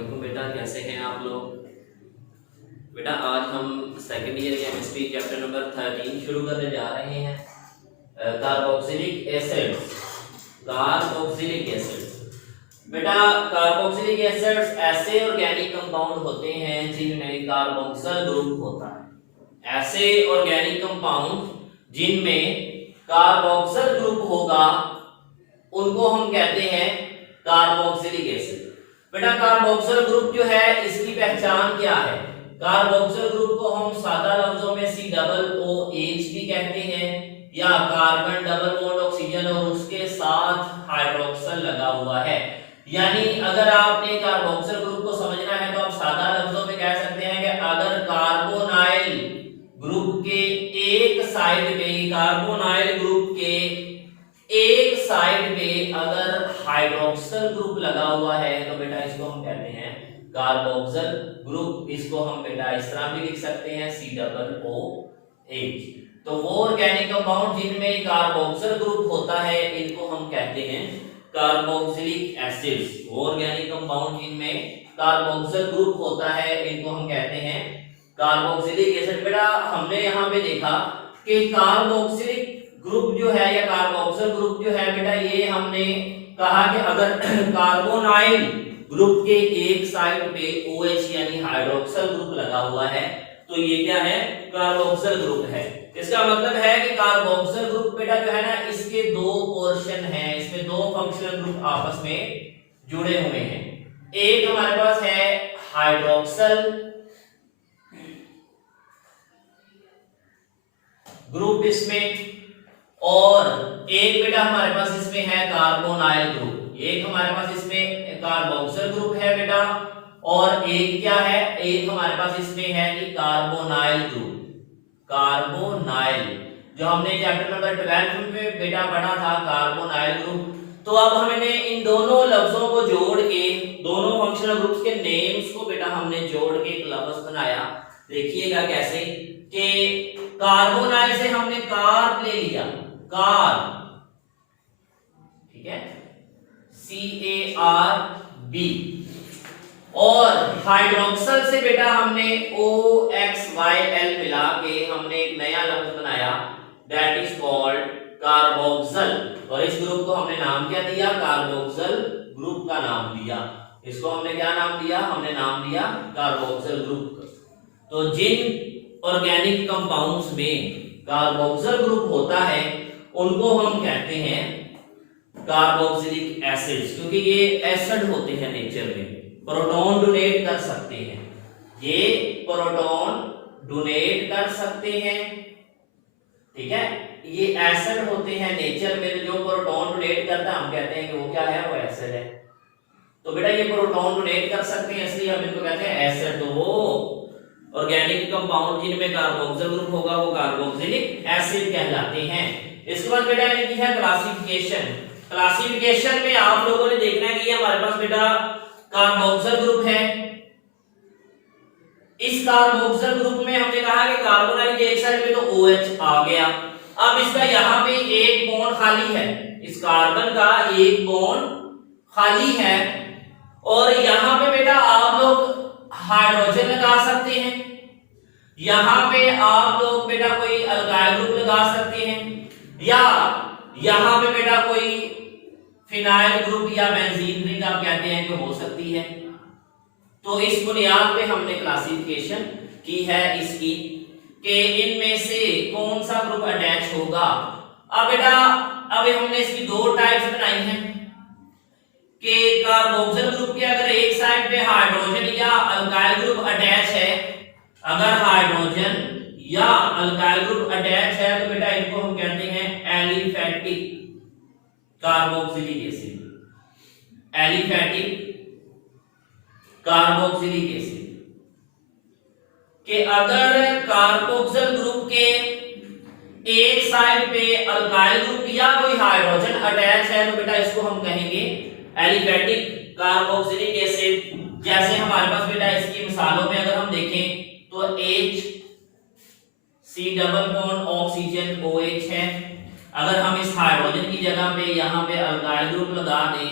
वालेकुम बेटा, कैसे हैं आप लोग। बेटा आज हम second year chemistry chapter number 13 शुरू करने जा रहे हैं। Carboxylic acids. कार्बोक्सिलिक एसिड्स बेटा, कार्बोक्सिलिक एसिड्स ऐसे ऑर्गेनिक कंपाउंड होते हैं जिनमें कार्बोक्सिल ग्रुप होता है। ऐसे ऑर्गेनिक कंपाउंड जिनमें कार्बोक्सिल ग्रुप होगा उनको हम कहते हैं कार्बोक्सिलिक एसिड। बेटा कार्बोक्सिल ग्रुप जो है इसकी पहचान क्या है। कार्बोक्सिल ग्रुप को हम सादा लफ्जों में COOH भी कहते हैं या कार्बन डबल बॉन्ड ऑक्सीजन और उसके साथ हाइड्रोक्सिल लगा हुआ है। यानी अगर आपने कार्बोक्सिल ग्रुप को समझना है तो आप सादा लफ्जों में कह सकते हैं कि अगर कार्बोनाइल ग्रुप के एक साइड में कार्बोनाइल ग्रुप के एक साइड में अगर हाइड्रोक्सिल ग्रुप लगा हुआ है तो बेटा इसको हम कहते हैं कार्बोक्सिल ग्रुप। इसको हम बेटा इस तरह भी लिख सकते हैं COOH। तो वो ऑर्गेनिक कंपाउंड जिनमें कार्बोक्सिल ग्रुप होता है इनको हम कहते हैं कार्बोक्सिलिक एसिड्स। वो ऑर्गेनिक कंपाउंड जिनमें कार्बोक्सिल ग्रुप होता है इनको हम कहते हैं कार्बोक्सिलिक एसिड। बेटा हमने यहाँ पे देखा कि कार्बोक्सिलिक ग्रुप जो है या कार्बोक्सिल ग्रुप जो है बेटा ये हमने कहा कि अगर कार्बोनाइल ग्रुप के एक साइड पे OH यानी हाइड्रोक्सिल ग्रुप लगा हुआ है तो ये क्या है, कार्बोक्सिल ग्रुप है। इसका मतलब है कि कार्बोक्सिल ग्रुप बेटा जो है ना इसके दो पोर्शन हैं, इसमें दो फंक्शनल ग्रुप आपस में जुड़े हुए हैं। एक हमारे पास है हाइड्रोक्सिल ग्रुप इसमें और एक बेटा हमारे पास इसमें है कार्बोनाइल ग्रुप। एक हमारे पास इसमें कार्बोक्सिल ग्रुप है बेटा और एक क्या है, एक हमारे पास इसमें है कि कार्बोनाइल ग्रुप। कार्बोनाइल जो हमने चैप्टर नंबर 12 में बेटा पढ़ा था कार्बोनाइल ग्रुप। तो अब हमने इन दोनों लफ्जों को जोड़ के दोनों फंक्शनल ग्रुप्स के नेम्स को बेटा हमने जोड़ के एक लफ्ज बनाया। देखिएगा कैसे कि कार्बोनाइल से हमने कार्ब ले लिया, कार्ब, ठीक है, CARB और हाइड्रोक्सिल से बेटा हमने OXYL मिला के हमने एक नया लफ्ज बनाया दैट इज कॉल्ड कार्बोक्सिल। और इस ग्रुप को हमने नाम क्या दिया, कार्बोक्सिल ग्रुप का नाम दिया। इसको हमने क्या नाम दिया, हमने नाम दिया कार्बोक्सिल ग्रुप। तो जिन ऑर्गेनिक कंपाउंड्स में कार्बोक्सिल ग्रुप होता है उनको हम कहते हैं कार्बोक्सिलिक एसिड्स, क्योंकि ये एसिड होते हैं नेचर में, प्रोटॉन डोनेट कर सकते हैं, ये प्रोटॉन डोनेट कर सकते हैं, ठीक है, ये एसिड होते हैं नेचर में। तो जो प्रोटॉन डोनेट करता है हम कहते हैं कि वो क्या है, वो एसिड है। तो बेटा ये प्रोटॉन डोनेट कर सकते हैं इसलिए हम इनको कहते हैं एसिड। तो वो ऑर्गेनिक कंपाउंड जिनमें कार्बोक्सिल ग्रुप होगा वो कार्बोक्सिलिक एसिड कहलाते हैं। इसके बाद बेटा इनकी है क्लासिफिकेशन। क्लासिफिकेशन में आप लोगों ने देखना है कि हमारे पास बेटा कार्बोक्सिल ग्रुप है। इस कार्बोक्सिल ग्रुप में हमने कहा कि कार्बोनाइल के एक साइड में तो OH आ गया। अब इसका यहाँ पे एक बॉन्ड खाली है, इस कार्बन का एक बॉन्ड खाली है और यहाँ पे बेटा आप लोग हाइड्रोजन लगा सकते हैं, यहां पे आप लोग बेटा कोई अल्काइल ग्रुप लगा सकते हैं या यहां पे बेटा कोई फिनाइल ग्रुप या बेंजीन रिंग आप कहते हैं कि हो सकती है। तो इस बुनियाद पे हमने क्लासिफिकेशन की है इसकी कि इनमें से कौन सा ग्रुप अटैच होगा। अब बेटा अब हमने इसकी दो टाइप्स बनाई हैं कि कार्बोक्सिल ग्रुप के अगर एक साइड पे हाइड्रोजन या अल्काइल ग्रुप अटैच है, अगर हाइड्रोजन या अल्काइल ग्रुप अटैच है तो बेटा इनको हम कहते हैं aliphatic carboxylic acid. Aliphatic carboxylic acid कि अगर कार्बोक्सिल ग्रुप के एक साइड पे अल्काइल ग्रुप या कोई हाइड्रोजन अटैच है तो बेटा इसको हम कहेंगे एलिफैटिक कार्बोक्सिलिक एसिड। जैसे हमारे पास बेटा इसकी मिसालों में अगर हम देखें तो H C double bond oxygen OH है। अगर हम इस हाइड्रोजन की जगह पे यहाँ पे अल्काइल ग्रुप लगा दें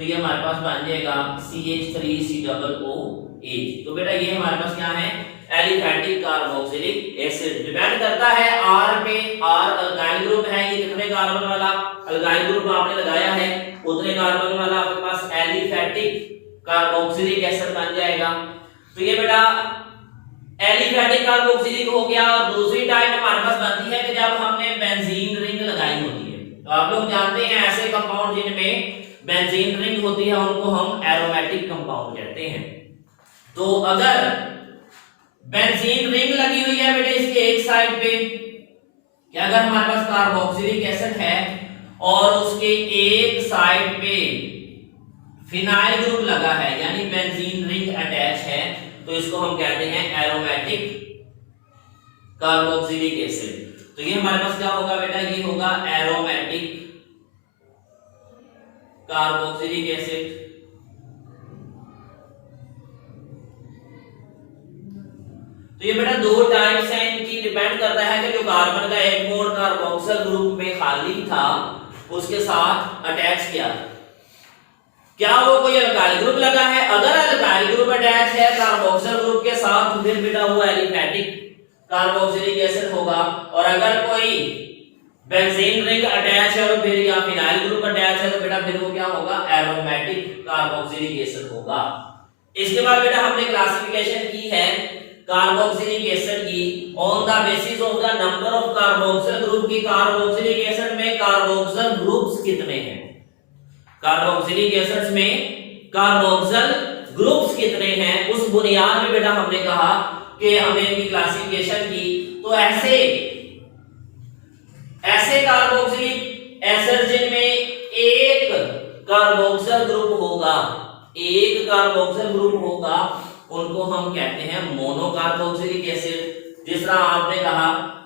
तो ये हमारे पास बन जाएगा CH3COOH। तो बेटा ये हमारे पास क्या है, एलिफेटिक कार्बोक्सिलिक एसिड। डिपेंड करता है R पे, R अल्काइल ग्रुप है, ये कितने कार्बन वाला अल्काइल ग्रुप आपने लगाया है उतने कार्बन वाला आपके पास एलिफेटिक कार्बोक्सिलिक एसिड बन जाएगा। तो ये बेटा एलिफेटिक कार्बोक्सिलिक हो गया। और दूसरी टाइप हमारे पास बनती है कि जब हमने बेंजीन रिंग लगाई होती है। तो आप लोग जानते हैं ऐसे कंपाउंड जिनमें बेंजीन रिंग होती है उनको हम एरोमेटिक कंपाउंड कहते हैं। तो अगर बेंजीन रिंग लगी हुई है बेटे इसके एक साइड पे, कि अगर हमारे पास कार्बोक्सिलिक एसिड है और उसके एक साइड पे फिनाइल ग्रुप लगा है यानी बेंजीन रिंग अटैच है, तो इसको हम कहते हैं एरोमेटिक कार्बोक्सिलिक एसिड। तो ये हमारे पास क्या होगा बेटा, ये होगा एरोमेटिक कार्बोक्सिलिक एसिड। तो ये बेटा दो टाइप्स हैं इनकी, डिपेंड करता है कि जो कार्बन का एक बॉन्ड कार्बोक्सिल ग्रुप में खाली था उसके साथ अटैच किया, क्या वो कोई अल्काइल ग्रुप लगा है। अगर अल्काइल ग्रुप अटैच है कार्बोक्सिल ग्रुप के साथ तो फिर बेटा वो एलिफेटिक कार्बोक्सिलिक एसिड होगा। और अगर कोई बेंजीन रिंग अटैच है और फिर या फिनाइल ग्रुप अटैच है तो बेटा फिर वो क्या होगा, एरोमेटिक कार्बोक्सिलिक एसिड होगा। इसके बाद बेटा हमने क्लासिफिकेशन की है कार्बोक्सिलिक एसिड की on the basis of the number of carboxyl group की। कार्बोक्सिलिक एसिड में कार्बोक्सिल ग्रुप्स कितने हैं, कार्बोक्सिलिक एसिड्स में कार्बोक्सिल ग्रुप्स कितने हैं, उस बुनियाद में बेटा हमने कहा कि हमने इनकी क्लासिफिकेशन की। तो ऐसे कार्बोक्सिलिक एसिड जिनमें एक कार्बोक्सिल ग्रुप होगा, एक कार्बोक्सिल ग्रुप होगा, उनको हम कहते हैं मोनोकार्बोक्सिलिक एसिड। जिस तरह आपने कहा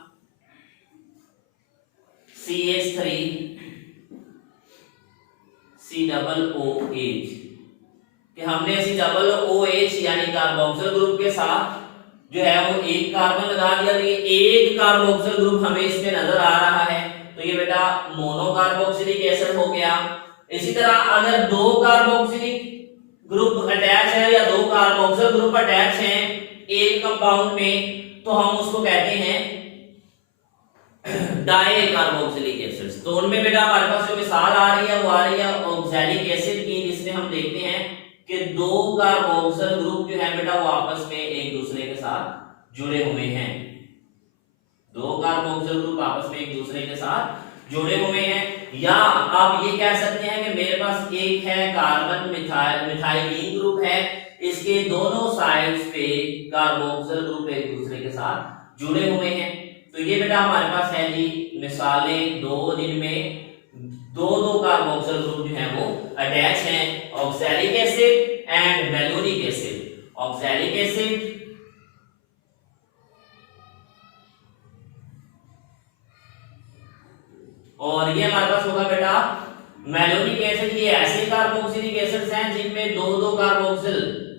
CH3COOH कि हमने COOH यानी कार्बोक्सिल ग्रुप के साथ जो है वो एक कार्बन लगा दिया, तो ये एक कार्बोक्सिल ग्रुप हमें इसमें नजर आ रहा है, तो ये बेटा मोनोकार्बोक्सिलिक एसिड हो गया। इसी तरह अगर दो कार्बोक्सिलिक ग्रुप अटैच है या दो कार्बोक्सिल ग्रुप अटैच हैं एक कंपाउंड में, तो हम उसको कहते हैं डाई कार्बोक्सिलिक एसिड्स। तो उनमें बेटा हमारे पास जो मिसाल आ रही है वो आ रही है ऑक्सैलिक एसिड की, जिसमें हम देखते हैं कि दो कार्बोक्सिल ग्रुप जो है बेटा वो आपस में एक दूसरे के साथ जुड़े हुए हैं, दो कार्बोक्सिल ग्रुप आपस में एक दूसरे के साथ जुड़े हुए हैं। या आप ये कह सकते हैं कि मेरे पास एक है कार्बन मिथाइलीन ग्रुप है, इसके दोनों साइड्स पे कार्बोक्सिल ग्रुप एक दूसरे के साथ जुड़े हुए हैं। तो ये बेटा हमारे पास है जी मिसालें दो जिनमें दो कार्बोक्सिल ग्रुप जो है वो अटैच हैं, oxalic acid and malonic acid. Oxalic acid और ये हमारे पास होगा बेटा मैलोनिक एसिड। ये ऐसे कार्बोक्सिलिक एसिड्स हैं जिनमें दो कार्बोक्सिल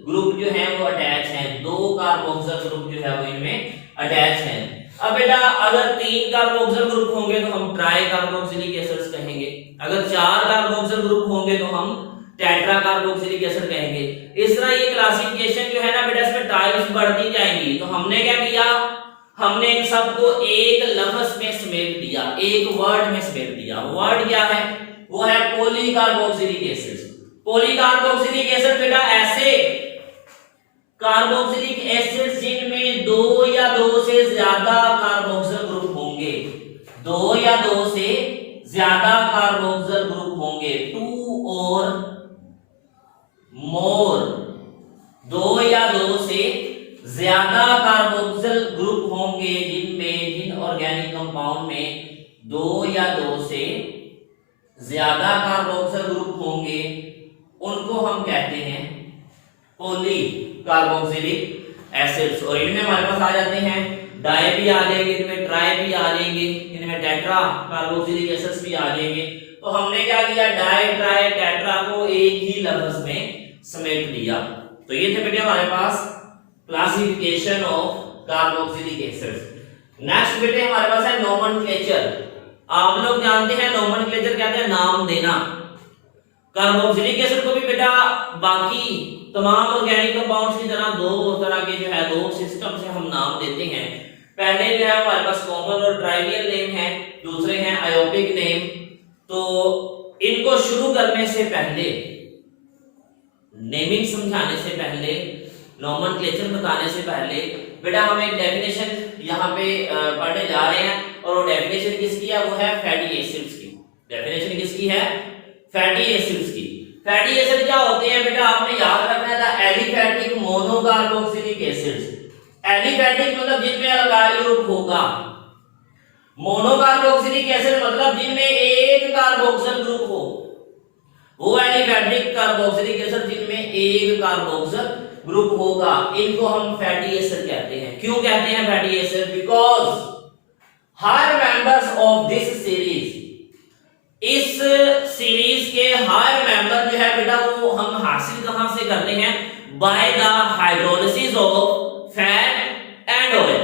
ग्रुप जो है वो अटैच हैं, दो कार्बोक्सिल ग्रुप जो है वो इनमें अटैच हैं। अब बेटा अगर तीन कार्बोक्सिल ग्रुप होंगे तो हम ट्राई कार्बोक्सिलिक एसिड्स कहेंगे, अगर चार कार्बोक्सिल ग्रुप होंगे तो हम टेट्रा कार्बोक्सिलिक एसिड कहेंगे। इस तरह ये क्लासिफिकेशन जो है ना बेटा इसमें टाइप्स बढ़ती जाएंगी। तो हमने क्या किया, हमने इन सबको एक लफ्ज में समेट दिया, एक वर्ड में समेट दिया। वर्ड क्या है, वो है पॉलीकार्बोक्सिलिक एसिड। पॉलीकार्बोक्सिलिक एसिड बेटा ऐसे कार्बोक्सिलिक एसिड जिनमें दो या दो से ज्यादा कार्बोक्सिल ग्रुप होंगे, दो या दो से ज्यादा कार्बोक्सिल ग्रुप होंगे, टू और मोर, दो या दो से ज्यादा कार्बोक्सिल ग्रुप होंगे जिन ऑर्गेनिक कंपाउंड में दो या दो से ज्यादा कार्बोक्सिल ग्रुप होंगे, उनको हम कहते हैं पॉलीकार्बोक्सिलिक एसिड्स। और इनमें हमारे पास आ जाते हैं डाई भी आ जाएंगे, इनमें ट्राई भी आ जाएंगे, इनमें टेट्रा कार्बोक्सिलिक एसिड्स भी आ जाएंगे। तो हमने क्या किया, डाई ट्राई टेट्रा को एक ही लफ्ज में समेट दिया। तो ये थे बेटे हमारे पास classification of carboxylic acids. Next बेटे हमारे पास है नोमेनक्लेचर। आप लोग जानते हैं नोमेनक्लेचर कहते हैं नाम देना। कार्बोक्सिलिक एसिड को भी बेटा बाकी तमाम ऑर्गेनिक कंपाउंड्स की तरह दो तरह के जो है दो सिस्टम से हम नाम देते हैं। पहले जो है हमारे पास कॉमन और ट्राइवियल नेम है, दूसरे हैं आयोपिक नेम। तो इनको शुरू करने से पहले, नेमिंग समझाने से पहले, नोमेनक्लेचर बताने से पहले बेटा हम एक डेफिनेशन यहाँ पे पढ़ने जा रहे हैं, और वो डेफिनेशन किसकी है? वो है फैटी एसिड्स की। डेफिनेशन किसकी है? फैटी एसिड्स की। फैटी एसिड क्या होते हैं बेटा? आपने याद रखना था, एलिफैटिक मोनोकार्बोक्सिलिक एसिड्स। एलिफैटिक मतलब जिनमें अल्काइल ग्रुप होगा, मोनोकार्बोक्सिलिक एसिड मतलब जिनमें एक कार्बोक्सिल ग्रुप हो, वो एलिफैटिक कार्बोक्सिलिक एसिड जिनमें एक कार्बोक्सिल ग्रुप होगा, इनको हम फैटी एसिड कहते हैं। क्यों कहते हैं fatty acid? Because her members of this series, इस सीरीज के हर मेंबर जो है बेटा वो हम हासिल कहां से करते हैं? By the hydrolysis of fat and oil.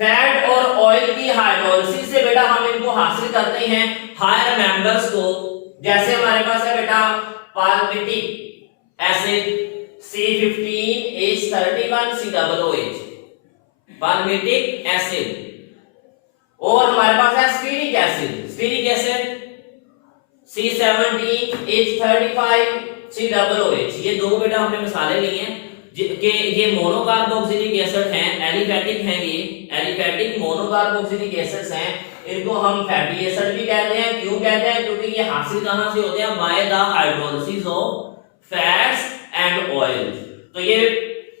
Fat और ऑयल की हाइड्रोलिसिस से बेटा हम इनको हासिल करते हैं हायर मेंबर्स को। जैसे हमारे पास है बेटा palmitic acid C15H31COOH, palmitic acid. और हमारे पास है stearic acid, stearic acid C17H35COOH। ये दो बेटा हमने मिसालें ली हैं कि ये मोनोकार्बोक्सिलिक एसिड हैं, एलिफैटिक हैं, ये एलिफैटिक मोनोकार्बोक्सिलिक एसिड्स हैं। इनको हम फैटी एसिड भी कहते हैं। क्यों कहते हैं? क्योंकि ये हासिल कहां से होते हैं? By the hydrolysis of fats and oil. तो ये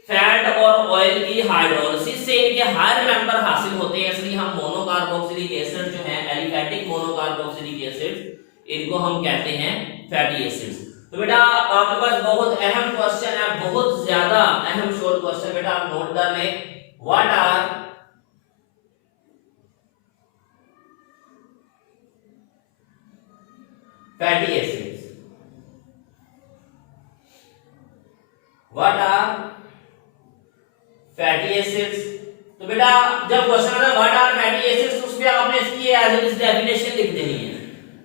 फैट और ऑयल की हाइड्रोलिसिस से इनके हर मेंबर हासिल होते हैं, इसलिए हम मोनोकार्बोक्सिलिक एसिड जो हैं, एलिफैटिक मोनोकार्बोक्सिलिक एसिड, इनको हम कहते हैं फैटी एसिड्स। तो बेटा आपके पास बहुत अहम क्वेश्चन है, बहुत ज्यादा अहम शॉर्ट क्वेश्चन बेटा आप नोट कर लें। What are fatty acids? What are fatty acids? तो बेटा जब क्वेश्चन आता है व्हाट आर फैटी एसिड्स, उस पे आपने इसकी एज इट इज डेफिनेशन लिख देनी है।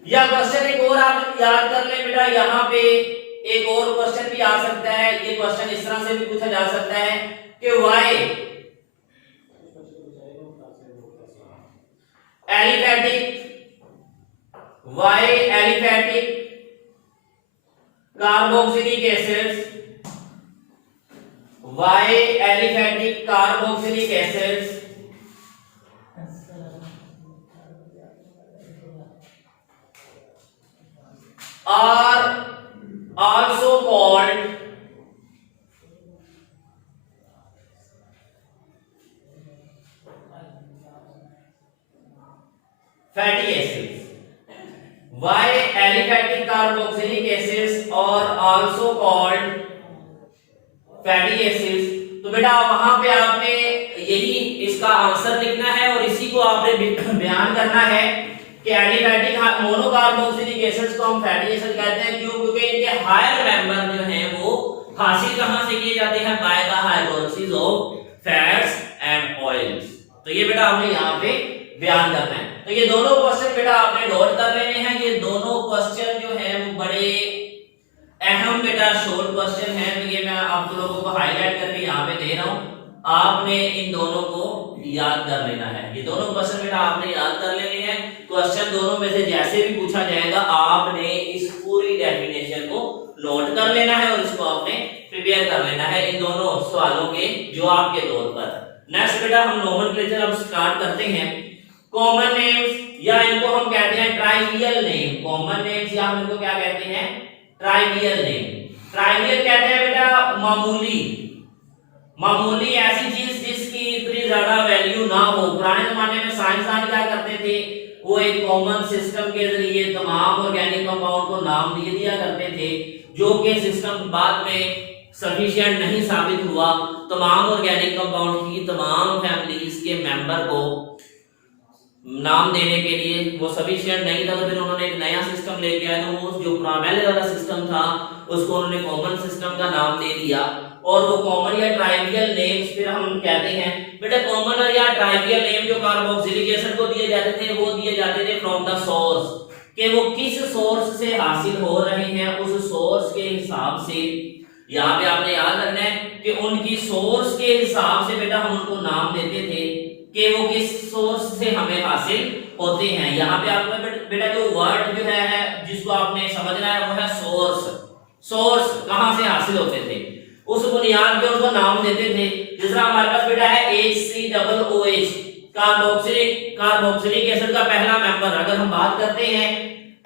या क्वेश्चन एक और आप याद कर ले बेटा, यहाँ पे एक और क्वेश्चन भी आ सकता है। ये क्वेश्चन इस तरह से भी पूछा जा सकता है कि why aliphatic carboxylic acids, why aliphatic carboxylic acids are also called fatty acids. Why aliphatic carboxylic acids are also called fatty acids? तो बेटा वहां पे आपने यही इसका आंसर लिखना है और इसी को आपने बयान करना है कि एलिफैटिक मोनोकार्बोक्सिलिक एसिड्स को हम फैटी एसिड कहते हैं। क्यों? क्योंकि इनके हायर मेंबर जो हैं वो हासिल कहां से किए जाते हैं? By the hydrolysis of fats and oils. तो ये बेटा आपने यहाँ पे बयान करना है। तो ये दोनों क्वेश्चन बेटा आपने नोट कर लेने हैं। ये दोनों क्वेश्चन जो है वो बड़े अहम बेटा शॉर्ट क्वेश्चन है। तो ये मैं आप लोगों को हाईलाइट करके यहाँ पे दे रहा हूँ, आपने इन दोनों को याद कर लेना है। ये दोनों क्वेश्चन बेटा आपने याद कर लेने हैं। क्वेश्चन दोनों में से जैसे भी पूछा जाएगा आपने इस पूरी डेफिनेशन को नोट कर लेना है और इसको आपने प्रिपेयर कर लेना है इन दोनों सवालों के जवाब के तौर पर। नेक्स्ट बेटा हम नोमेनक्लेचर अब स्टार्ट करते हैं। कॉमन नेम्स या इनको हम कहते हैं ट्राइवियल नेम। कॉमन नेम्स या हम इनको क्या कहते हैं? Trivial name. ट्राइवियल कहते हैं बेटा मामूली, मामूली ऐसी चीज जिसकी इतनी ज्यादा वैल्यू ना हो। पुराने जमाने में साइंसदान क्या करते थे? वो एक कॉमन सिस्टम के जरिए तमाम ऑर्गेनिक कंपाउंड को नाम दे दिया करते थे, जो कि सिस्टम बाद में सफिशिएंट नहीं साबित हुआ। तमाम ऑर्गेनिक कंपाउंड की तमाम फैमिलीज के मेंबर को नाम देने के लिए वो सफिशिएंट नहीं था, तो फिर उन्होंने एक नया सिस्टम लेके आए। तो वो जो पहले वाला सिस्टम था उसको उन्होंने कॉमन सिस्टम का नाम दे दिया। और वो कॉमन या ट्राइवियल नेम्स फिर हम कहते हैं बेटा कॉमन या ट्राइवियल नेम जो कार्बोक्सिलिक एसिड को दिए जाते थे वो दिए जाते थे फ्रॉम द सोर्स। कि वो किस सोर्स से हासिल हो रहे हैं, उस सोर्स के हिसाब से यहाँ पे आपने याद रखना है कि उनकी सोर्स के हिसाब से बेटा हम उनको नाम देते थे कि वो किस सोर्स से हमें हासिल होते हैं। यहाँ पे आपका बेटा जो वर्ड जो है जिसको आपने समझना है वो है सोर्स। सोर्स कहाँ से हासिल होते थे, उस बुनियाद पे उनको नाम देते थे। जिस तरह हमारे पास बेटा है HCOOH कार्बोक्सिलिक एसिड का पहला मेंबर। अगर हम बात करते हैं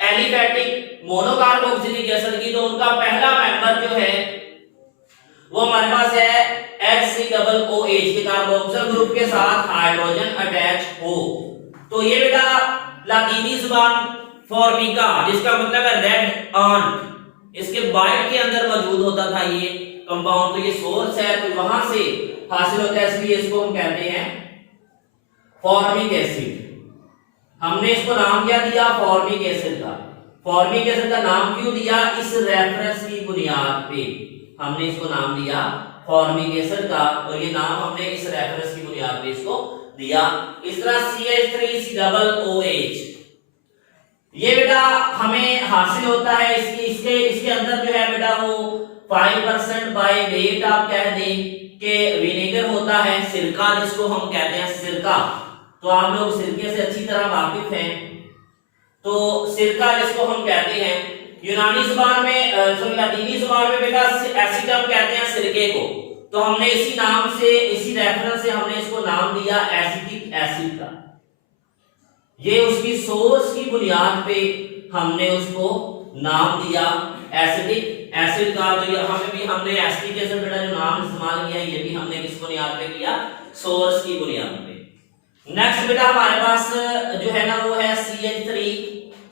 एलिफैटिक मोनोकार्बोक्सिलिक एसिड की, तो उनका पहला मेंबर जो है वो हमारे पास है HCOOH के कार्बोक्सिल ग्रुप के साथ हाइड्रोजन अटैच हो। तो ये बेटा लातीनी जुबान फॉर्मिका जिसका मतलब है रेड आंट, इसके बाइट के अंदर मौजूद होता था ये कंपाउंड। तो ये सोर्स है तो वहां से हासिल होता है, इसलिए इसको हम कहते हैं फॉर्मिक एसिड। हमने इसको नाम क्या दिया, फॉर्मिक एसिड का। फॉर्मिक एसिड का नाम क्यों दिया, इस रेफरेंस की बुनियाद पे हमने इसको नाम दिया फॉर्मिक एसिड का, और ये नाम हमने इस रेफरेंस की बुनियाद पे इसको दिया। इस तरह CH3COOH ये बेटा हमें हासिल होता है, इसके अंदर जो है बेटा वो 5% बाय वेट आप कह दें कि विनेगर होता है, सिरका जिसको हम कहते हैं सिरका। तो आप लोग सिरके से अच्छी तरह वाकिफ हैं। तो सिरका जिसको हम कहते हैं यूनानी जुबान में लातीनी जुबान में बेटा एसिड हम कहते हैं सिरके को। तो हमने इसी नाम से, इसी रेफरेंस से हमने इसको नाम दिया एसिटिक एसिड का। ये उसकी सोर्स की बुनियाद पे हमने उसको नाम दिया एसिटिक एसिड का। तो यहाँ पे भी हमने एसिटिक एसिड बेटा जो नाम इस्तेमाल किया, ये भी हमने किस बुनियाद पे किया, सोर्स की बुनियाद पे। नेक्स्ट बेटा हमारे पास जो है ना वो है CH3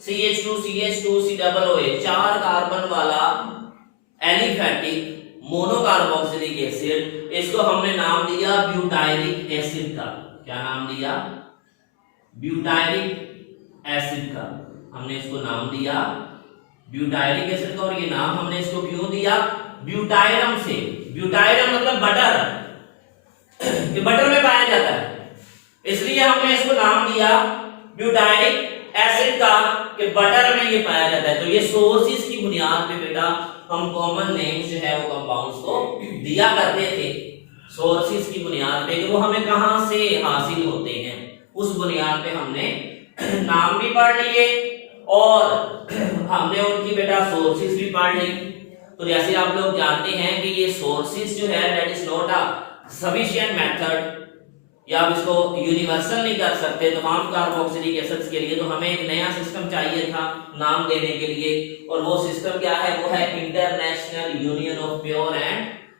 CH2 CH2 COOH 4 carbon वाला एलिफैटिक मोनोकार्बोक्सिलिक एसिड। इसको हमने नाम दिया ब्यूटायरिक एसिड का। क्या नाम दिया, ब्यूटायरिक एसिड का। हमने इसको नाम दिया ब्यूटायरिक एसिड का। और ये नाम हमने इसको क्यों दिया, ब्यूटायरम से। ब्यूटायरम मतलब बटर, ये बटर में पाया जाता है, इसलिए हमने इसको नाम दिया ब्यूटायरिक एसिड का कि बटर में ये पाया जाता है। तो ये सोर्सेस की बुनियाद पे बेटा हम कॉमन नेम जो है वो कंपाउंड्स को दिया करते थे, सोर्सेस की बुनियाद पे कि वो हमें कहां से हासिल होते हैं, उस बुनियाद पे हमने नाम भी पढ़ लिए और हमने उनकी बेटा सोर्सेस भी पढ़ ली। तो जैसे आप लोग जानते हैं कि ये सोर्सेस जो है that is not a sufficient method, या आप इसको यूनिवर्सल नहीं कर सकते तमाम कार्बोक्सिलिक एसिड्स के लिए। तो हमें एक नया सिस्टम चाहिए था नाम देने के लिए, और वो सिस्टम क्या है, वो है international union of pure and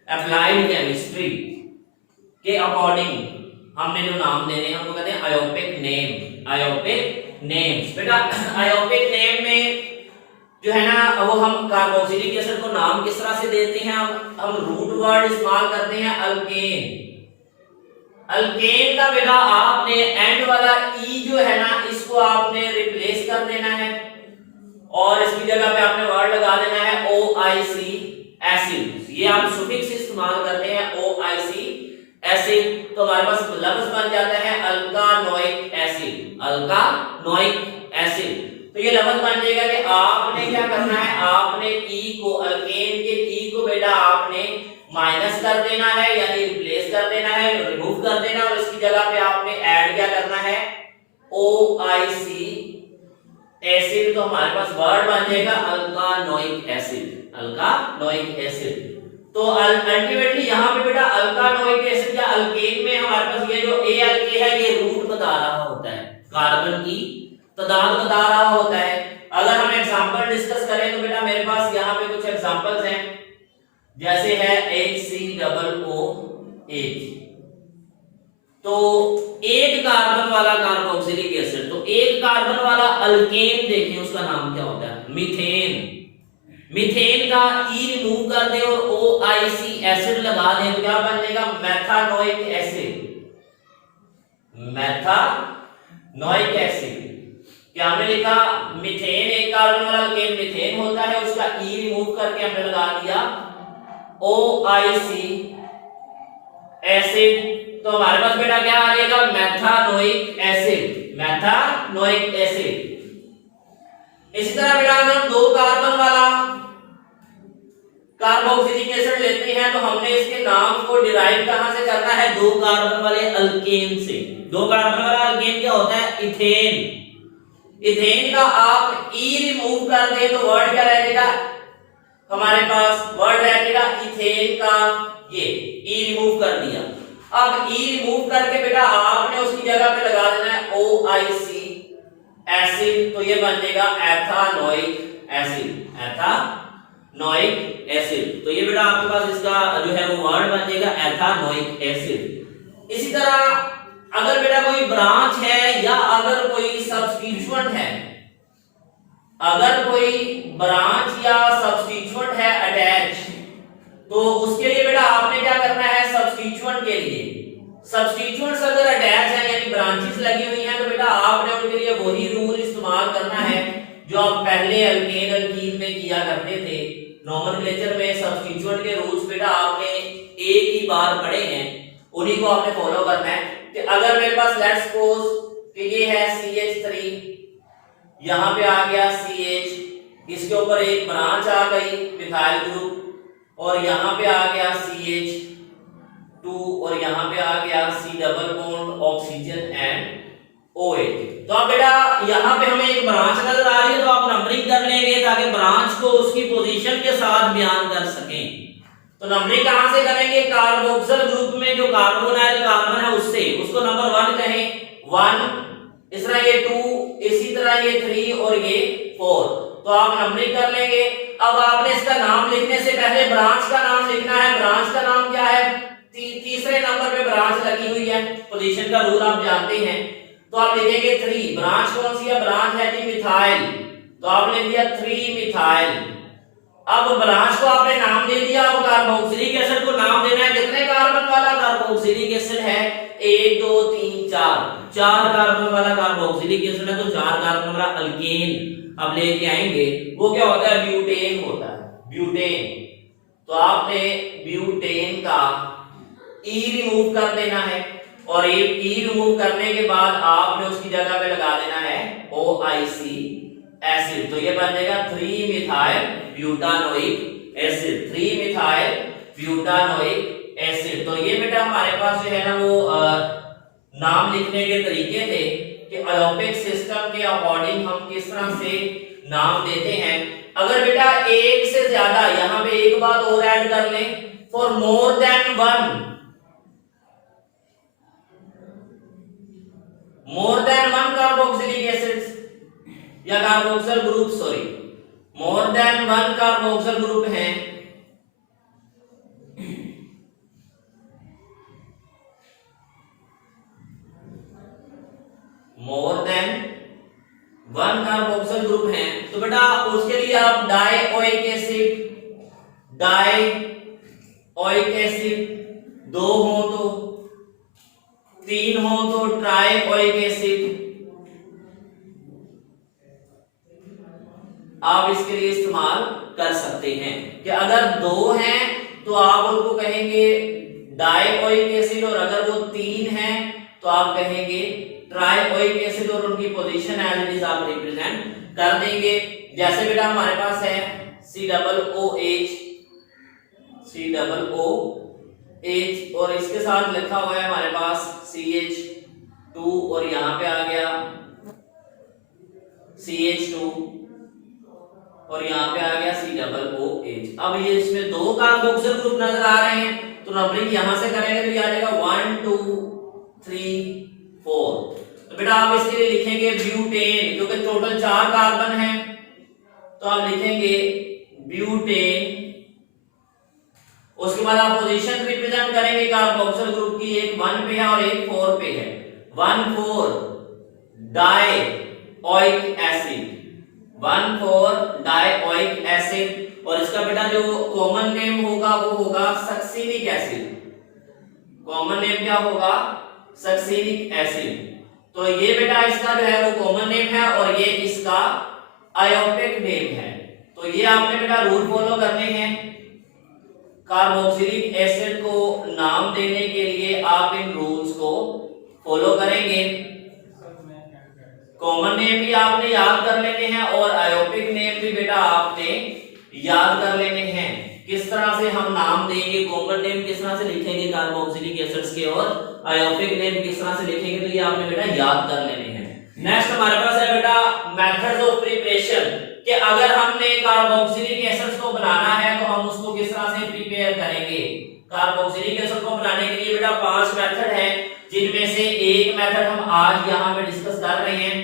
applied chemistry के अकॉर्डिंग हमने जो नाम देने हैं उनको कहते हैं आयोपिक नेम। आयोपिक नेम्स बेटा आयोपिक नेम में जो है ना वो हम कार्बोक्सिलिक एसिड को नाम किस तरह से देते हैं, हम रूट वर्ड इस्तेमाल करते हैं अल्केन। अल्केन का बेटा आपने एंड वाला ई जो है ना इसको आपने रिप्लेस कर देना है और इसकी जगह पे आपने वर्ड लगा देना है OIC एसिड। ये आप सुफिक्स इस्तेमाल करते हैं OIC एसिड, तो हमारे पास लफ्ज बन जाता है अल्कानोइक एसिड। अल्कानोइक एसिड, तो ये लफ्ज बन जाएगा कि आपने क्या करना है, आपने ई को, अल्केन के ई को बेटा आपने माइनस कर देना है, यानी रिप्लेस कर देना है, रिमूव कर देना, और इसकी जगह पे आपने ऐड क्या करना है, OIC एसिड। तो हमारे पास वर्ड बन जाएगा अल्कानोइक एसिड। अल्कानोइक एसिड, तो अल्टीमेटली यहाँ पे बेटा अल्कानोइक एसिड या अल्केन में हमारे पास ये जो ALK है ये रूट बता रहा होता है, कार्बन की तादाद बता रहा होता है। अगर हम एग्जांपल डिस्कस करें तो बेटा मेरे पास यहाँ पे कुछ एग्जांपल्स हैं, जैसे है HCOOH। तो एक कार्बन वाला कार्बोक्सिलिक एसिड, तो एक कार्बन वाला अल्केन देखिए उसका नाम क्या होता है, मीथेन। मीथेन का ई रिमूव कर दे और OIC एसिड लगा दे तो क्या बन जाएगा, मेथानोइक एसिड। मेथानोइक एसिड, क्या हमने लिखा, मीथेन एक कार्बन वाला अल्केन मीथेन होता है, उसका ई रिमूव करके हमने लगा दिया OIC एसिड। तो हमारे पास बेटा क्या आ जाएगा, मेथानोइक एसिड। मेथानोइक एसिड। इसी तरह बेटा अगर हम 2 कार्बन वाला कार्बोक्सिलिक एसिड लेते हैं तो हमने इसके नाम को डिराइव कहां से करना है? 2 कार्बन वाले अल्केन से। 2 कार्बन वाला अल्केन क्या होता है? इथेन। इथेन का आप ई रिमूव कर दे तो वर्ड क्या रह जाएगा हमारे पास? वर्ड रह जाएगा इथेन का, ये ई रिमूव कर दिया। अब ई रिमूव करके बेटा आपने उसकी जगह पे लगा देना है OIC एसिड, तो ये बन जाएगा एथानोइक एसिड। एथानोइक एसिड, तो ये बेटा आपके पास इसका जो है वो वर्ड बन जाएगा एथानोइक एसिड। इसी तरह अगर बेटा कोई ब्रांच है या अगर कोई सब्स्टिट्यूएंट है, अगर कोई ब्रांच या सब्स्टिट्यूएंट है अटैच, तो उसके लिए बेटा आपने क्या करना है? सब्स्टिट्यूएंट के लिए सब्स्टिट्यूएंट्स अगर अटैच है यानी ब्रांचेस लगी हुई हैं तो बेटा आपने उनके लिए वही रूल इस्तेमाल करना है जो आप पहले अल्केन अल्कीन में किया करते थे। नोमेनक्लेचर में सब्स्टिट्यूएंट के रूल्स बेटा आपने एक ही बार पढ़े हैं, उन्हीं को आपने फॉलो करना है। कि अगर मेरे पास लेट्स सपोज कि ये है CH3, यहां पे आ गया CH, इसके ऊपर एक ब्रांच आ गई मिथाइल ग्रुप, और यहां पे आ गया CH2 और यहां पे आ गया C double bond oxygen and OH। तो अब बेटा यहां पे हमें एक ब्रांच नजर आ रही है तो आप नंबरिंग कर लेंगे ताकि ब्रांच को उसकी पोजीशन के साथ बयान कर सकें। तो नंबरिंग कहां से करेंगे? कार्बोक्सिल ग्रुप में जो कार्बोनाइल कार्बन है उससे, उसको नंबर 1 कहें 1, इस तरह ये 2, इसी तरह ये 3 और ये 4, तो आप नंबरिंग कर लेंगे। अब आपने इसका नाम लिखने से पहले ब्रांच का नाम लिखना है। ब्रांच का नाम क्या है? तीसरे नंबर पे ब्रांच लगी हुई है, पोजीशन का रूल आप जानते हैं, तो आप लिखेंगे 3। ब्रांच कौन सी है? ब्रांच है जी मिथाइल, तो आपने दिया 3 मिथाइल। अब ब्रांच को आपने नाम दे दिया, अब कार्बोक्सिलिक एसिड को नाम देना है। कितने कार्बन वाला कार्बोक्सिलिक एसिड है? 1 2 3 4, 4 कार्बन वाला कार्बोक्सिलिक एसिड है, तो 4 कार्बन वाला अल्केन अब लेके आएंगे। वो क्या होता है? ब्यूटेन होता है, ब्यूटेन। तो आपने ब्यूटेन का ई रिमूव कर देना है, और ये ई रिमूव करने के बाद आपने उसकी जगह पे लगा देना है OIC एसिड, तो ये बन जाएगा 3 methyl butanoic acid, 3 methyl butanoic acid. तो ये बेटा हमारे पास जो है ना वो नाम लिखने के तरीके थे कि अयोपिक सिस्टम के अकॉर्डिंग हम किस तरह से नाम देते हैं। अगर बेटा एक से ज्यादा, यहां पे एक बात और ऐड कर लें, for more than 1, more than 1 carboxylic acids या carboxyl group, sorry, more than 1 carboxyl group हैं, मोर देन 1 कार्बोक्सिल ग्रुप हैं, तो बेटा उसके लिए आप डाइओइक एसिड, डाइओइक एसिड 2 हो तो, 3 हो तो ट्राइओइक एसिड आप इसके लिए इस्तेमाल कर सकते हैं। कि अगर 2 हैं तो आप उनको कहेंगे डाइओइक एसिड, और अगर वो 3 हैं तो आप कहेंगे ट्राइओइक एसिड, और उनकी पोजीशन एज इट इज आप रिप्रेजेंट कर देंगे। जैसे बेटा हमारे पास है COOH, COOH, और इसके साथ लिखा हुआ है हमारे पास CH2, और यहां पे आ गया CH2, और यहाँ पे आ गया COOH। अब ये इसमें 2 कार्बोक्सिल ग्रुप नजर आ रहे हैं, तो नंबरिंग यहां से करेंगे तो ये आ जाएगा 1 2 3 4। तो बेटा आप इसके लिए लिखेंगे ब्यूटेन, क्योंकि टोटल 4 कार्बन हैं, तो आप लिखेंगे ब्यूटेन। उसके बाद आप पोजीशन रिप्रेजेंट करेंगे कार्बोक्सिल ग्रुप की, एक 1 पे है और एक 4 पे है। 1,4 डाइओइक एसिड, 1,4 डाइओइक एसिड, और इसका बेटा जो कॉमन नेम होगा वो होगा सक्सिनिक एसिड। कॉमन नेम क्या होगा? Succinic acid. तो ये बेटा इसका जो है वो कॉमन नेम है, और ये इसका आयोपिक नेम है। तो ये आपने बेटा रूल फॉलो करने हैं। कार्बोक्सिलिक एसिड को नाम देने के लिए आप इन रूल्स को फॉलो करेंगे। कॉमन नेम भी आपने याद कर लेने हैं और आयोपिक याद कर लेने हैं। किस तरह से हम नाम देंगे, कॉमन नेम किस तरह से लिखेंगे कार्बोक्सिलिक एसिड्स के, और आयोफिक नेम किस तरह से लिखेंगे, तो ये आपने बेटा याद कर लेने हैं। नेक्स्ट हमारे पास है बेटा मेथड्स ऑफ प्रिपरेशन, कि अगर हमने कार्बोक्सिलिक एसिड्स को बनाना है तो हम उसको किस तरह से प्रिपेयर करेंगे। कार्बोक्सिलिक एसिड को बनाने के लिए बेटा 5 मेथड है, जिनमें से एक मेथड हम आज यहाँ पे डिस्कस कर रहे हैं,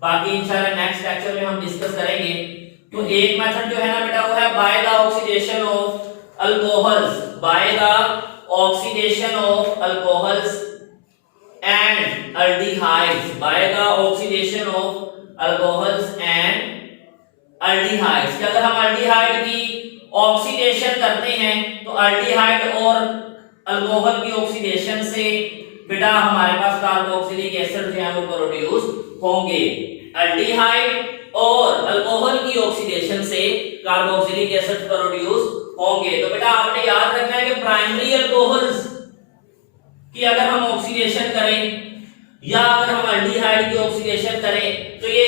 बाकी इंशाल्लाह नेक्स्ट लेक्चर में हम डिस्कस करेंगे। तो एक मेथड जो है ना बेटा वो है by the oxidation of alcohols, by the oxidation of alcohols and aldehydes, by the oxidation of alcohols and aldehydes. कि अगर हम अल्डिहाइड की ऑक्सीडेशन करते हैं तो अल्डिहाइड और अल्कोहल की ऑक्सीडेशन से बेटा हमारे पास कार्बोक्सिलिक एसिड जो है वो प्रोड्यूस होंगे। अल्डिहाइड और अल्कोहल की ऑक्सीडेशन से कार्बोक्सिलिक एसिड प्रोड्यूस होंगे। तो बेटा आपने याद रखना है कि प्राइमरी अल्कोहल्स की अगर हम ऑक्सीडेशन करें या अगर हम अल्डिहाइड की ऑक्सीडेशन करें तो ये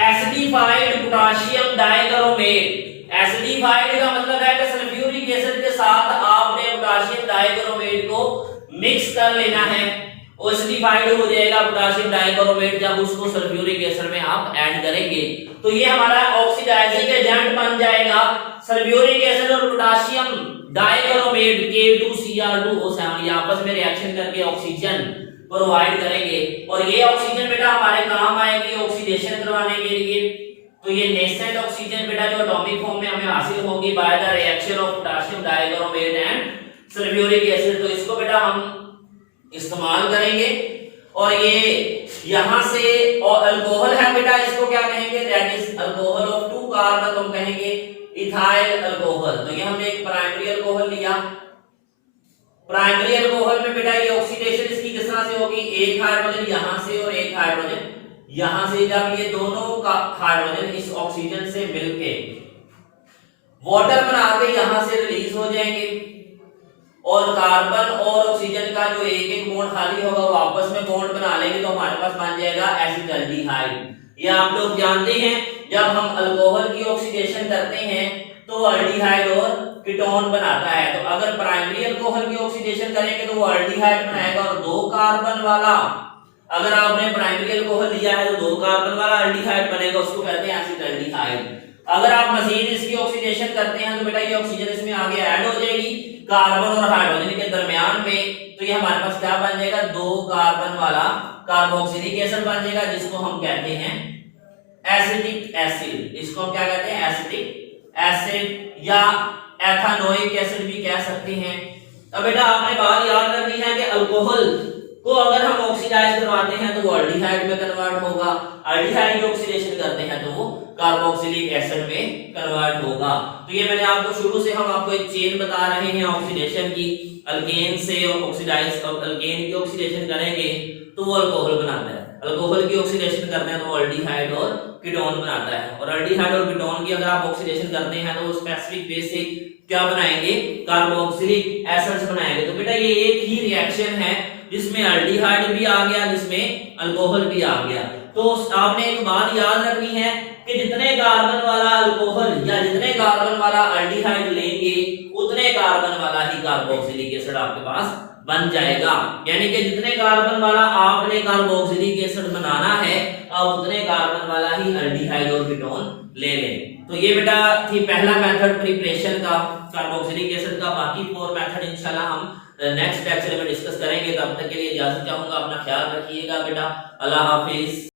एसिडिफाइड पोटेशियम डाइक्रोमेट, एसिडिफाइड का मतलब है कि सल्फ्यूरिक एसिड के साथ आपने पोटेशियम डाइक्रोमेट को मिक्स कर लेना है, एसिडिफाइड हो जाएगा पोटेशियम डाइक्रोमेट जब उसको सल्फ्यूरिक एसिड में आप ऐड करेंगे तो ये हमारा ऑक्सीडाइजिंग एजेंट बन जाएगा। सल्फ्यूरिक एसिड और पोटेशियम डाइक्रोमेट K2Cr2O7 ये आपस में रिएक्शन करके ऑक्सीजन प्रोवाइड करेंगे और ये ऑक्सीजन बेटा हमारे काम आएगी ऑक्सीडेशन करवाने के लिए। तो ये नेसेंट ऑक्सीजन बेटा जो एटॉमिक फॉर्म में हमें हासिल होगी by the reaction of potassium dichromate and sulphuric acid. तो इसको बेटा हम इस्तेमाल करेंगे और ये यहां से और अल्कोहल है बेटा, इसको क्या कहेंगे, that is alcohol of 2 carbon, तो हम कहेंगे इथाइल अल्कोहल। तो ये हमने एक प्राइमरी अल्कोहल लिया, प्राइमरी अल्कोहल में बेटा ये ऑक्सीडेशन इसकी किस तरह से होगी, एक हाइड्रोजन यहां से और एक हाइड्रोजन यहां से, जब ये दोनों का हाइड्रोजन इस ऑक्सीजन से मिलके वाटर बना के यहां से रिलीज हो जाएंगे और कार्बन और ऑक्सीजन का जो एक एक बॉन्ड खाली होगा वो आपस में बॉन्ड बना लेंगे तो हमारे पास बन जाएगा एसिटाल्डिहाइड। ये आप लोग जानते हैं जब हम अल्कोहल की ऑक्सीडेशन करते हैं तो अल्डिहाइड और कीटोन बनाता है। तो अगर प्राइमरी अल्कोहल की ऑक्सीडेशन करेंगे तो वो अल्डिहाइड बनाएगा और 2 कार्बन वाला, अगर आपने प्राइमरी अल्कोहल लिया है तो 2 कार्बन वाला अल्डिहाइड बनेगा, उसको कहते हैं एसिटाल्डिहाइड। अगर आप मजीद इसकी ऑक्सीडेशन करते हैं तो बेटा ये ऑक्सीजन इसमें आगे ऐड हो जाएगी कार्बन और हाइड्रोजन के दरमियान में, तो ये हमारे पास क्या बन जाएगा, 2 कार्बन वाला कार्बोक्सिलिक एसिड बन जाएगा जिसको हम कहते हैं एसिटिक एसिड। इसको हम क्या कहते हैं, एसिटिक एसिड या एथानोइक एसिड भी कह सकते हैं। अब बेटा आपने बात याद रखनी है कि अल्कोहल को अगर हम ऑक्सीडाइज करवाते हैं तो वो अल्डिहाइड में कन्वर्ट होगा, अल्डिहाइड की ऑक्सीडेशन करते हैं तो वो कार्बोक्सिलिक एसिड में कन्वर्ट होगा। तो ये मैंने आपको शुरू से हम आपको एक चेन बता रहे हैं ऑक्सीडेशन की, अल्केन से ऑक्सीडाइज अल्केन की ऑक्सीडेशन करेंगे तो वो अल्कोहल बनाता है, अल्कोहल की ऑक्सीडेशन करते हैं तो वो अल्डिहाइड और कीटोन बनाता है, और अल्डिहाइड और कीटोन की अगर आप ऑक्सीडेशन करते हैं तो वो स्पेसिफिक बेस से क्या बनाएंगे, कार्बोक्सिलिक एसिड्स बनाएंगे। तो बेटा ये एक ही रिएक्शन है जिसमें अल्डिहाइड भी आ गया, जिसमें अल्कोहल भी आ गया। तो आपने एक बात याद रखनी है कि जितने कार्बन वाला अल्कोहल या जितने कार्बन वाला अल्डिहाइड लेंगे उतने कार्बन वाला ही कार्बोक्सिलिक एसिड आपके पास बन जाएगा। यानी कि जितने कार्बन वाला आपने कार्बोक्सिलिक एसिड बनाना है अब उतने कार्बन वाला ही अल्डिहाइड और कीटोन ले लें। तो ये बेटा थी पहला मेथड प्रिपरेशन का कार्बोक्सिलिक एसिड का। बाकी 4 मेथड इंशाल्लाह हम नेक्स्ट लेक्चर में डिस्कस करेंगे। तब तक के लिए इजाजत चाहूंगा, अपना ख्याल रखिएगा बेटा, अल्लाह हाफिज।